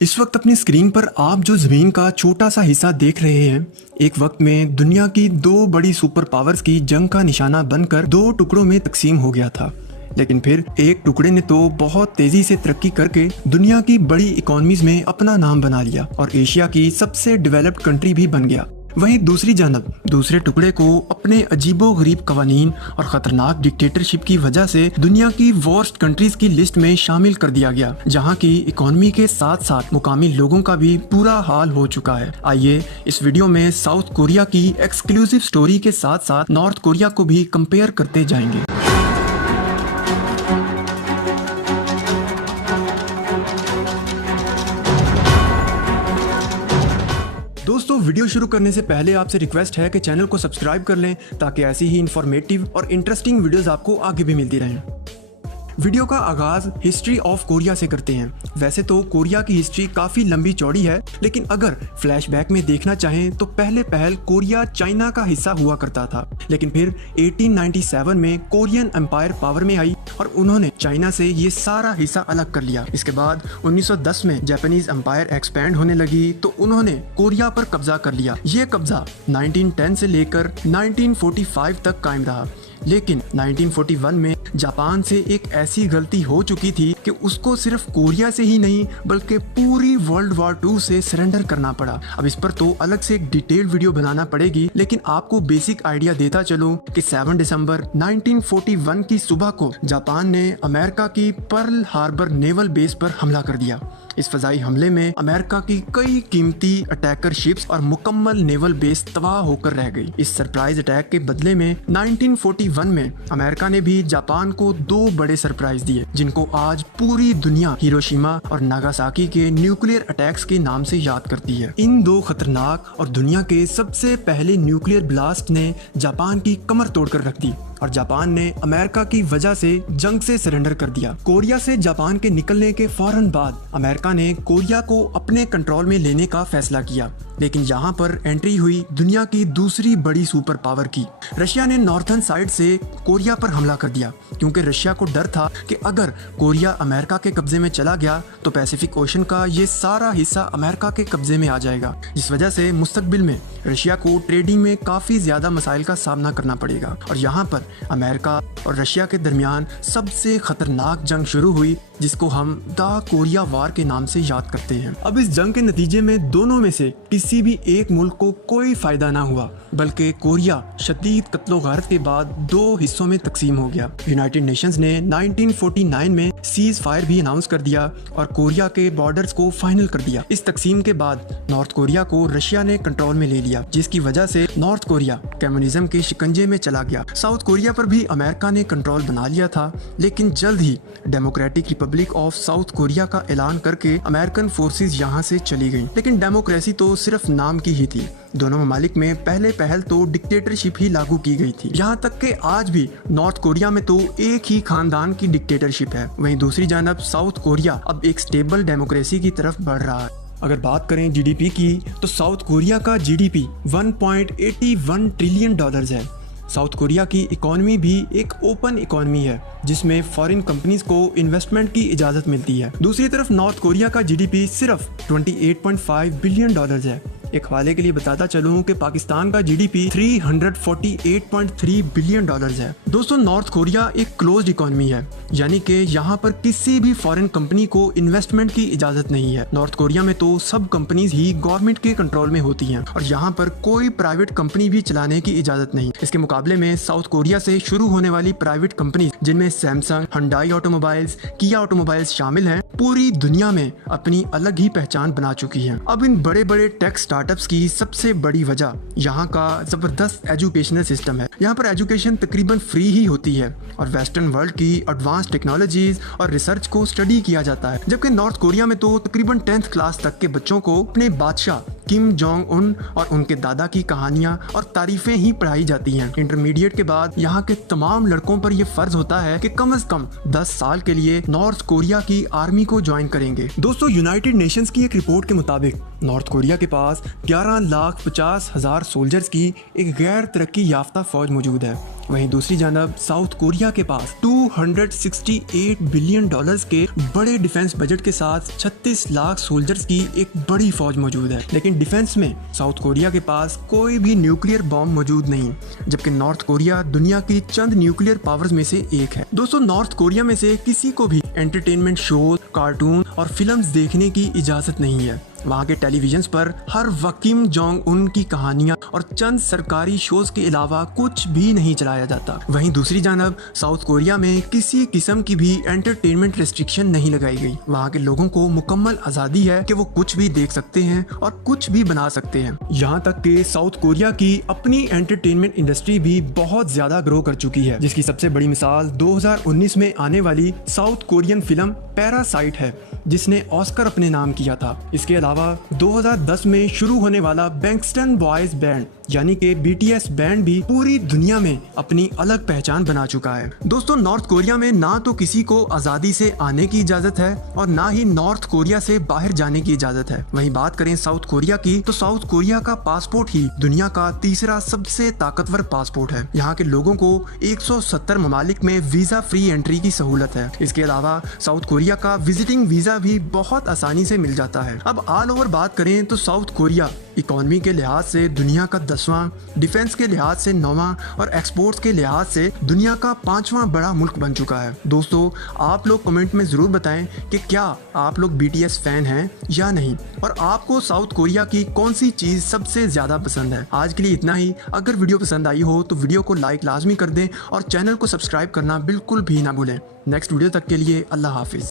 इस वक्त अपनी स्क्रीन पर आप जो ज़मीन का छोटा सा हिस्सा देख रहे हैं, एक वक्त में दुनिया की दो बड़ी सुपर पावर्स की जंग का निशाना बनकर दो टुकड़ों में तकसीम हो गया था। लेकिन फिर एक टुकड़े ने तो बहुत तेजी से तरक्की करके दुनिया की बड़ी इकोनॉमीज में अपना नाम बना लिया और एशिया की सबसे डेवलप्ड कंट्री भी बन गया। वहीं दूसरी जानब दूसरे टुकड़े को अपने अजीबो गरीब कवानीन और खतरनाक डिक्टेटरशिप की वजह से दुनिया की वर्स्ट कंट्रीज की लिस्ट में शामिल कर दिया गया, जहां की इकोनॉमी के साथ साथ मुकामी लोगों का भी बुरा हाल हो चुका है। आइए इस वीडियो में साउथ कोरिया की एक्सक्लूसिव स्टोरी के साथ साथ नॉर्थ कोरिया को भी कंपेयर करते जाएंगे। दोस्तों, वीडियो शुरू करने से पहले आपसे रिक्वेस्ट है कि चैनल को सब्सक्राइब कर लें ताकि ऐसी ही इंफॉर्मेटिव और इंटरेस्टिंग वीडियोस आपको आगे भी मिलती रहें। वीडियो का आगाज हिस्ट्री ऑफ कोरिया से करते हैं। वैसे तो कोरिया की हिस्ट्री काफ़ी लंबी चौड़ी है, लेकिन अगर फ्लैशबैक में देखना चाहें तो पहल कोरिया चाइना का हिस्सा हुआ करता था। लेकिन फिर 1897 में कोरियन एम्पायर पावर में आई और उन्होंने चाइना से ये सारा हिस्सा अलग कर लिया। इसके बाद 1910 में जापानीज एम्पायर एक्सपैंड होने लगी तो उन्होंने कोरिया पर कब्जा कर लिया। ये कब्जा 1910 से लेकर 1945 तक कायम रहा। लेकिन 1941 में जापान से एक ऐसी गलती हो चुकी थी कि उसको सिर्फ कोरिया से ही नहीं बल्कि पूरी वर्ल्ड वॉर 2 से सरेंडर करना पड़ा। अब इस पर तो अलग से एक डिटेल्ड वीडियो बनाना पड़ेगी, लेकिन आपको बेसिक आइडिया देता चलूं कि 7 दिसंबर 1941 की सुबह को जापान ने अमेरिका की पर्ल हार्बर नेवल बेस पर हमला कर दिया। इस फजाई हमले में अमेरिका की कई कीमती अटैकर शिप्स और मुकम्मल नेवल बेस तबाह होकर रह गई। इस सरप्राइज अटैक के बदले में 1941 में अमेरिका ने भी जापान को दो बड़े सरप्राइज दिए, जिनको आज पूरी दुनिया हिरोशिमा और नागासाकी के न्यूक्लियर अटैक्स के नाम से याद करती है। इन दो खतरनाक और दुनिया के सबसे पहले न्यूक्लियर ब्लास्ट ने जापान की कमर तोड़कर रख दी और जापान ने अमेरिका की वजह से जंग से सरेंडर कर दिया। कोरिया से जापान के निकलने के फौरन बाद अमेरिका ने कोरिया को अपने कंट्रोल में लेने का फैसला किया, लेकिन यहाँ पर एंट्री हुई दुनिया की दूसरी बड़ी सुपर पावर की। रशिया ने नॉर्थर्न साइड से कोरिया पर हमला कर दिया, क्योंकि रशिया को डर था कि अगर कोरिया अमेरिका के कब्जे में चला गया तो पैसिफिक ओशन का ये सारा हिस्सा अमेरिका के कब्जे में आ जाएगा, जिस वजह से मुस्तकबिल में रशिया को ट्रेडिंग में काफी ज्यादा मसाइल का सामना करना पड़ेगा। और यहाँ पर अमेरिका और रशिया के दरमियान सबसे खतरनाक जंग शुरू हुई, जिसको हम द कोरिया वार के नाम से याद करते हैं। अब इस जंग के नतीजे में दोनों में से किसी भी एक मुल्क को कोई फायदा ना हुआ, बल्कि कोरिया शदीद कत्लो गारत के बाद दो हिस्सों में तकसीम हो गया। यूनाइटेड नेशंस ने 1949 में सीज फायर भी अनाउंस कर दिया और कोरिया के बॉर्डर्स को फाइनल कर दिया। इस तकसीम के बाद नॉर्थ कोरिया को रशिया ने कंट्रोल में ले लिया, जिसकी वजह से नॉर्थ कोरिया कम्युनिज्म के शिकंजे में चला गया। साउथ कोरिया पर भी अमेरिका ने कंट्रोल बना लिया था, लेकिन जल्द ही democratic republic of South Korea का ऐलान करके अमेरिकन फोर्सेस यहाँ से चली गईं। लेकिन डेमोक्रेसी तो सिर्फ नाम की ही थी। दोनों ममालिक में पहल तो डिक्टेटरशिप ही लागू की गई थी। यहाँ तक कि आज भी नॉर्थ कोरिया में तो एक ही खानदान की डिक्टेटरशिप है। वहीं दूसरी जानब साउथ कोरिया अब एक स्टेबल डेमोक्रेसी की तरफ बढ़ रहा है। अगर बात करें जीडीपी की तो साउथ कोरिया का जीडीपी 1.81 ट्रिलियन डॉलर्स है। साउथ कोरिया की इकोनॉमी भी एक ओपन इकोनॉमी है, जिसमें फॉरेन कंपनीज को इन्वेस्टमेंट की इजाज़त मिलती है। दूसरी तरफ नॉर्थ कोरिया का जीडीपी सिर्फ 28.5 बिलियन डॉलर्स है। एक हवाले के लिए बताता चलूं कि पाकिस्तान का जीडीपी 348.3 बिलियन डॉलर्स है। दोस्तों, नॉर्थ कोरिया एक क्लोज्ड इकोनॉमी है, यानी कि यहाँ पर किसी भी फॉरेन कंपनी को इन्वेस्टमेंट की इजाजत नहीं है। नॉर्थ कोरिया में तो सब कंपनीज ही गवर्नमेंट के कंट्रोल में होती हैं और यहाँ पर कोई प्राइवेट कंपनी भी चलाने की इजाजत नहीं। इसके मुकाबले में साउथ कोरिया से शुरू होने वाली प्राइवेट कंपनी, जिनमें सैमसंग, हुंडई ऑटोमोबाइल्स, किया ऑटोमोबाइल्स शामिल हैं, पूरी दुनिया में अपनी अलग ही पहचान बना चुकी है। अब इन बड़े बड़े टेक स्टार्टअप्स की सबसे बड़ी वजह यहाँ का जबरदस्त एजुकेशनल सिस्टम है। यहाँ पर एजुकेशन तकरीबन फ्री ही होती है और वेस्टर्न वर्ल्ड की एडवांस टेक्नोलॉजीज और रिसर्च को स्टडी किया जाता है, जबकि नॉर्थ कोरिया में तो तकरीबन 10th क्लास तक के बच्चों को अपने बादशाह किम जोंग उन और उनके दादा की कहानियां और तारीफें ही पढ़ाई जाती हैं। इंटरमीडिएट के बाद यहाँ के तमाम लड़कों पर यह फर्ज होता है कि कम से कम 10 साल के लिए नॉर्थ कोरिया की आर्मी को ज्वाइन करेंगे। दोस्तों, यूनाइटेड नेशंस की एक रिपोर्ट के मुताबिक नॉर्थ कोरिया के पास 11,50,000 सोल्जर्स की एक गैर तरक्की याफ्ता फौज मौजूद है। वहीं दूसरी जानब साउथ कोरिया के पास $268 बिलियन के बड़े डिफेंस बजट के साथ 36 लाख सोल्जर्स की एक बड़ी फौज मौजूद है। लेकिन डिफेंस में साउथ कोरिया के पास कोई भी न्यूक्लियर बॉम्ब मौजूद नहीं, जबकि नॉर्थ कोरिया दुनिया की चंद न्यूक्लियर पावर्स में से एक है। दोस्तों, नॉर्थ कोरिया में से किसी को भी एंटरटेनमेंट शो, कार्टून और फिल्म्स देखने की इजाजत नहीं है। वहाँ के टेलीविजन पर हर वक्त किम जोंग उन की कहानियां और चंद सरकारी शोज के अलावा कुछ भी नहीं चलाया जाता। वहीं दूसरी जानब साउथ कोरिया में किसी किस्म की भी एंटरटेनमेंट रेस्ट्रिक्शन नहीं लगाई गई। वहाँ के लोगों को मुकम्मल आज़ादी है कि वो कुछ भी देख सकते हैं और कुछ भी बना सकते हैं। यहाँ तक कि साउथ कोरिया की अपनी एंटरटेनमेंट इंडस्ट्री भी बहुत ज्यादा ग्रो कर चुकी है, जिसकी सबसे बड़ी मिसाल 2019 में आने वाली साउथ कोरियन फिल्म पैरासाइट है, जिसने ऑस्कर अपने नाम किया था। इसके अलावा 2010 में शुरू होने वाला बैंगस्टन बॉयज बैंड यानी कि BTS बैंड भी पूरी दुनिया में अपनी अलग पहचान बना चुका है। दोस्तों, नॉर्थ कोरिया में ना तो किसी को आज़ादी से आने की इजाज़त है और ना ही नॉर्थ कोरिया से बाहर जाने की इजाज़त है। वहीं बात करें साउथ कोरिया की, तो साउथ कोरिया का पासपोर्ट ही दुनिया का तीसरा सबसे ताकतवर पासपोर्ट है। यहाँ के लोगों को 170 ममालिक में वीज़ा फ्री एंट्री की सहूलत है। इसके अलावा साउथ कोरिया का विजिटिंग वीज़ा भी बहुत आसानी से मिल जाता है। अब ऑल ओवर बात करें तो साउथ कोरिया इकोनॉमी के लिहाज से दुनिया का 10वां, डिफेंस के लिहाज से 9वां और एक्सपोर्ट्स के लिहाज से दुनिया का 5वां बड़ा मुल्क बन चुका है। दोस्तों, आप लोग कमेंट में ज़रूर बताएं कि क्या आप लोग BTS फैन हैं या नहीं, और आपको साउथ कोरिया की कौन सी चीज़ सबसे ज़्यादा पसंद है। आज के लिए इतना ही। अगर वीडियो पसंद आई हो तो वीडियो को लाइक लाजमी कर दें और चैनल को सब्सक्राइब करना बिल्कुल भी ना भूलें। नेक्स्ट वीडियो तक के लिए अल्लाह हाफिज़।